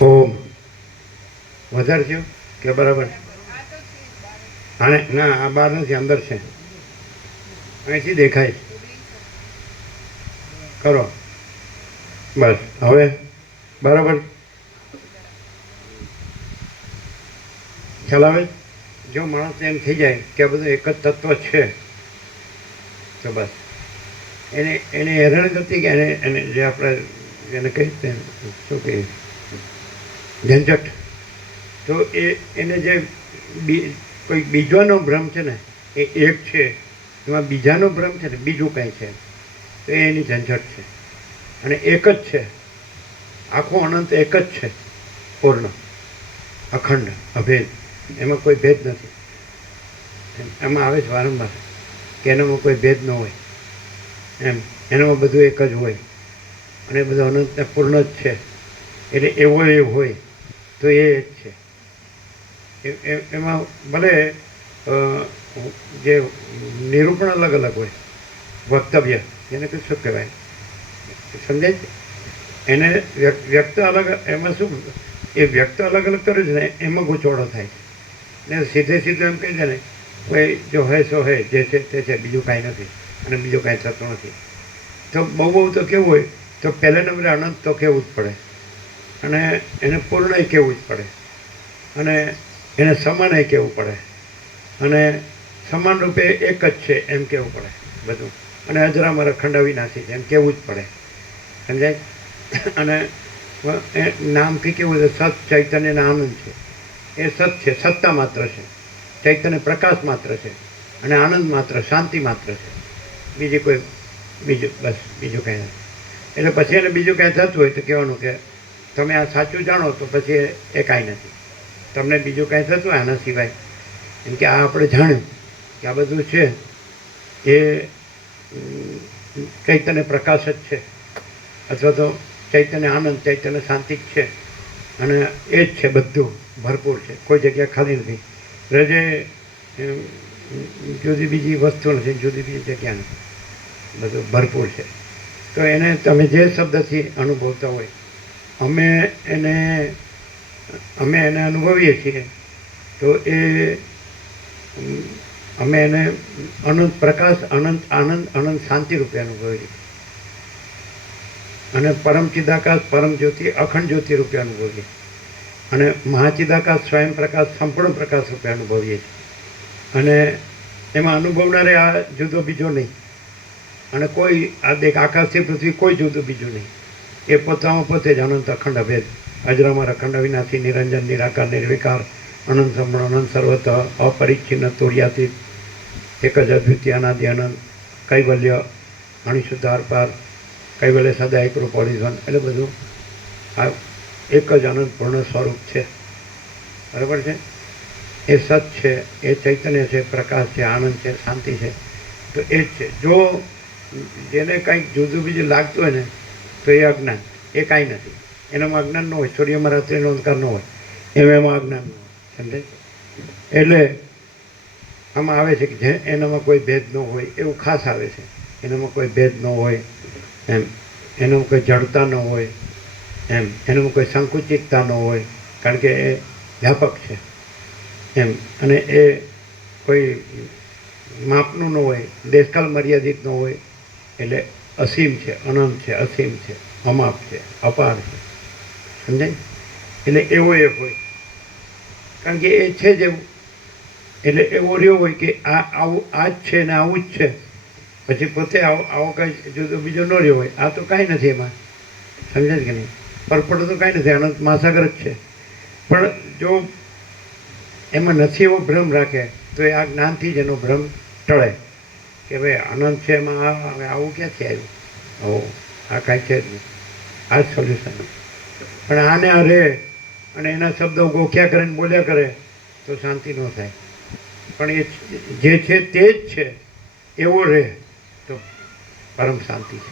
ઓમ વધારે થયું કે બરાબર? આને ના, આ બહાર નથી, અંદર છે. અહીંથી દેખાય. કરો બસ. હવે બરાબર ખ્યાલ આવે? જો માણસ એમ થઈ જાય કે આ બધું એક જ તત્વ છે તો બસ એને હેરાન કરતી કે એને જે આપણે એને કહીએ શું કહીએ ઝંઝટ, તો એને જે કોઈ બીજાનો ભ્રમ છે ને એ એક છે, એમાં બીજાનો ભ્રમ છે ને બીજું કાંઈ છે, તો એની ઝંઝટ છે. અને એક જ છે, આખું અનંત એક જ છે, પૂર્ણ અખંડ અભેદ, એમાં કોઈ ભેદ નથી. એમાં આવે છે વારંવાર કે એનામાં કોઈ ભેદ ન હોય, એનામાં બધું એક જ હોય અને બધું અનંતને પૂર્ણ જ છે. એટલે એવો એ હોય તો એ જ છે. એમાં ભલે જે નિરૂપણ અલગ અલગ હોય, વક્તવ્ય એને શું કહેવાય સમજાય છે? એને વ્યક્ત અલગ, એમાં શું એ વ્યક્ત અલગ અલગ કરે છે ને એમાં ગૂંચવાડો થાય છે ને. સીધું એમ કહે છે ને ભાઈ જો હે સો હે, જે છે તે છે, બીજું કાંઈ નથી અને બીજું કાંઈ થતું નથી. તો બહુ તો કેવું હોય તો પહેલા નંબરે અનંત તો કહેવું જ પડે, અને એને પૂર્ણય કહેવું જ પડે, અને એને સમાનય કહેવું પડે, અને સમાન રૂપે એક જ છે એમ કહેવું પડે બધું, અને અજરામર અખંડ અવિનાશી છે એમ કહેવું જ પડે. સમજાય? અને નામથી કેવું છે, સત ચૈતન્ય અને આનંદ છે. એ સત છે, સત્તા માત્ર છે, ચૈતન્ય પ્રકાશ માત્ર છે, અને આનંદ માત્ર, શાંતિ માત્ર છે. બીજું બસ બીજું કાંઈ નથી. એટલે પછી એને બીજું કાંઈ થતું હોય તો કહેવાનું કે તમે આ સાચું જાણો તો પછી એ કાંઈ નથી. તમને બીજું કાંઈ થતું હોય આના સિવાય, એમ કે આ આપણે જાણ્યું કે આ બધું છે એ ચૈતન્ય પ્રકાશ જ છે, અથવા તો ચૈતન્ય આનંદ, ચૈતન્ય શાંતિ જ છે, અને એ જ છે, બધું ભરપૂર છે, કોઈ જગ્યા ખાલી નથી. રજે જુદી બીજી વસ્તુ નથી, જુદી બીજી જગ્યા નથી, બધું ભરપૂર છે. તો એને તમે જે શબ્દથી અનુભવતા હોય, અમે એને અનુભવીએ છીએ તો અમે એને અનંત પ્રકાશ, અનંત આનંદ, અનંત શાંતિ રૂપે અનુભવીએ, અને પરમ ચિદાકાશ, પરમ જ્યોતિ, અખંડ જ્યોતિ રૂપે અનુભવીએ, અને મહાચિદાકાશ, સ્વયં પ્રકાશ, સંપૂર્ણ પ્રકાશ રૂપે અનુભવીએ છીએ. અને એમાં અનુભવનારે આ જુદો બીજો નહીં, અને કોઈ આ આકાશથી પૃથ્વી કોઈ જુદું બીજું નહીં. એ પોતામાં પોતે જ અનંત અખંડ અભેદ, અજરામર અખંડ અવિનાશી, નિરંજન, નિરાકાર, નિર્વિકાર, અનંત સંપૂર્ણ, અનંત સર્વત, અપરિચ્છિન્ન, તુર્યાતીત, એક જ અદ્વિતીય, અનાદિ અનંત, કૈવલ્ય, અણિશુદ્ધ આરપાર, કૈવલ્ય સદા એકરૂપ ઓરિઝન. એટલે બધું આ એક જ અનંત પૂર્ણ સ્વરૂપ છે. બરાબર છે? એ સત છે, એ ચૈતન્ય છે, પ્રકાશ છે, આનંદ છે, શાંતિ છે, તો એ જ છે. જો જેને કંઈક જુદું બીજું લાગતું હોય ને તો એ અજ્ઞાન, એ કાંઈ નથી. એનામાં અજ્ઞાન ન હોય, સૂર્યમાં રાત્રિનો અંધકાર ન હોય, એમાં અજ્ઞાન ન હોય. સમજાય? એટલે આમાં આવે છે કે જે એનામાં કોઈ ભેદ ન હોય એવું ખાસ આવે છે. એનામાં કોઈ ભેદ ન હોય એમ, એનામાં કોઈ જડતા ન હોય એમ, એનામાં કોઈ સંકુચિતતા ન હોય, કારણ કે એ વ્યાપક છે એમ, અને એ કોઈ માપનું ન હોય, દેશકાલ મર્યાદિત ન હોય, એટલે અસીમ છે, અનંત છે, અસીમ છે, અમાપ છે, અપાર છે. સમજાય? એટલે એવો એક હોય, કારણ કે એ છે જ એવું. એટલે એવો રહ્યો હોય કે આવું આ જ છે ને આવું જ છે, પછી પોતે આવો કાંઈ જુદો બીજો ન રહ્યો હોય. આ તો કાંઈ નથી એમાં. સમજાય કે નહીં? પરપોટો તો કાંઈ નથી, અનંત મહાસાગર જ છે. પણ જો એમાં નથી એવો ભ્રમ રાખે તો એ આ જ્ઞાનથી જ એનો ભ્રમ ટળે કે ભાઈ અનંત છે, એમાં હવે આવું ક્યાંથી આવ્યું, આ કાંઈ છે જ નહીં, આ જ સોલ્યુશન. પણ આને આ રહે અને એના શબ્દો ગોખ્યા કરે ને બોલ્યા કરે તો શાંતિ ન થાય. પણ એ જે છે તે જ છે એવો રહે તો પરમ શાંતિ છે.